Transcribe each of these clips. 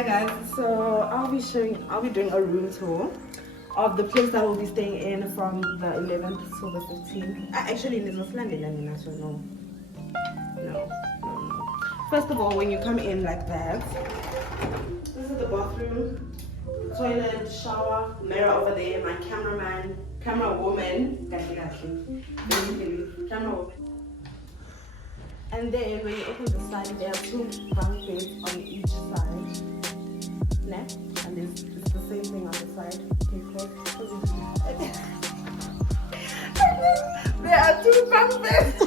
Hi guys, so I'll be doing a room tour of the place that we'll be staying in from the 11th to the 15th. Actually, in North London, I mean, so no. First of all, when you come in like that, this is the bathroom, toilet, shower, mirror over there, my camera woman, basically, camera woman. And then when you open the side, there are 2 bunk beds on each side. And it's the same thing on the side. Okay, there are 2 bunk beds.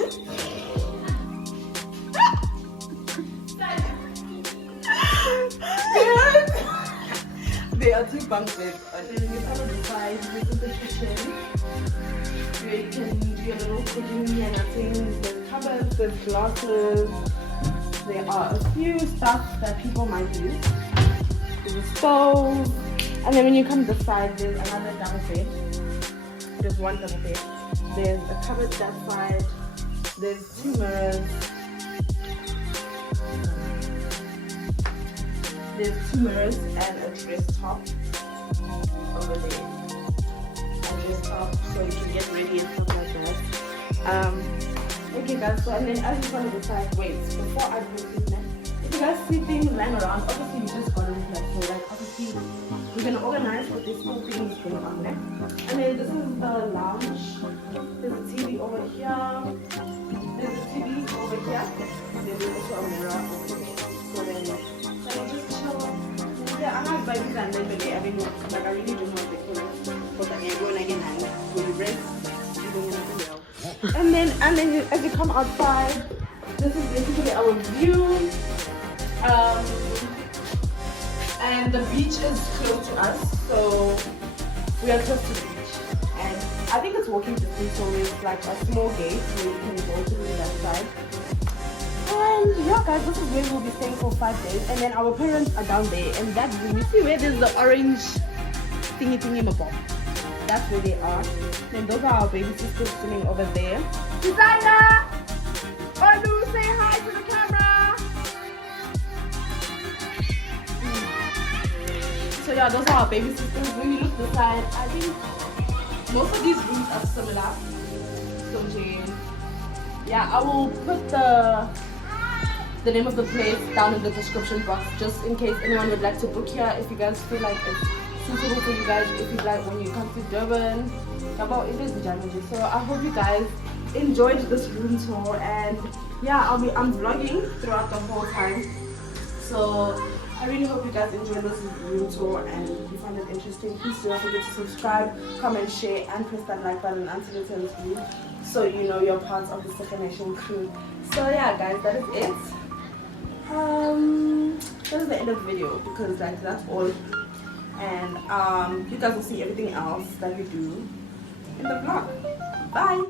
There are 2 bunk beds. And then you come on the side, this is the kitchen. Where you can do your little cooking and things. There's cupboards, there's glasses. There are a few stuff that people might use. There's a stove. And then when you come to the side, there's another double bed. There's 1 double bed. There's a cupboard that side. There's 2 mirrors. There's 2 mirrors and a dress top over there. Up so you can get ready and stuff like that. Okay guys, so and then as you come to the side, wait, before I proceed next, if you guys see things lying around, obviously you just gotta reflect. So like obviously we're gonna organize what this whole thing is going on there. And then this is the lounge. There's a TV over here. There's a TV over here. And then there's also a mirror over there. So then can you just chill? Yeah, I have babies and then I mean like I really don't know the feeling. And then as you come outside, this is basically our view. And the beach is close to us, so we are close to the beach. And I think it's walking distance, so it's like a small gate where you can go to that side. And yeah guys, this is where we'll be staying for 5 days. And then our parents are down there, and that room, you see where there's the orange thingy mabom. That's where they are. Then those are our baby sisters sitting over there. Designer! Olu, say hi to the camera! So yeah, those are our baby sisters. When you look this side, I think most of these rooms are similar. So yeah, I will put the name of the place down in the description box just in case anyone would like to book here. If you guys feel like it's suitable for you guys, if you like when you come to Durban. So I hope you guys enjoyed this room tour, and yeah, I'm vlogging throughout the whole time. So I really hope you guys enjoyed this room tour and you find it interesting. Please do not forget to subscribe, comment, share, and press that like button until it turns blue, so you know you're part of the Second Nation crew. So yeah guys, that is it. That is the end of the video, because like that's all. And you guys will see everything else that we do in the vlog. Bye.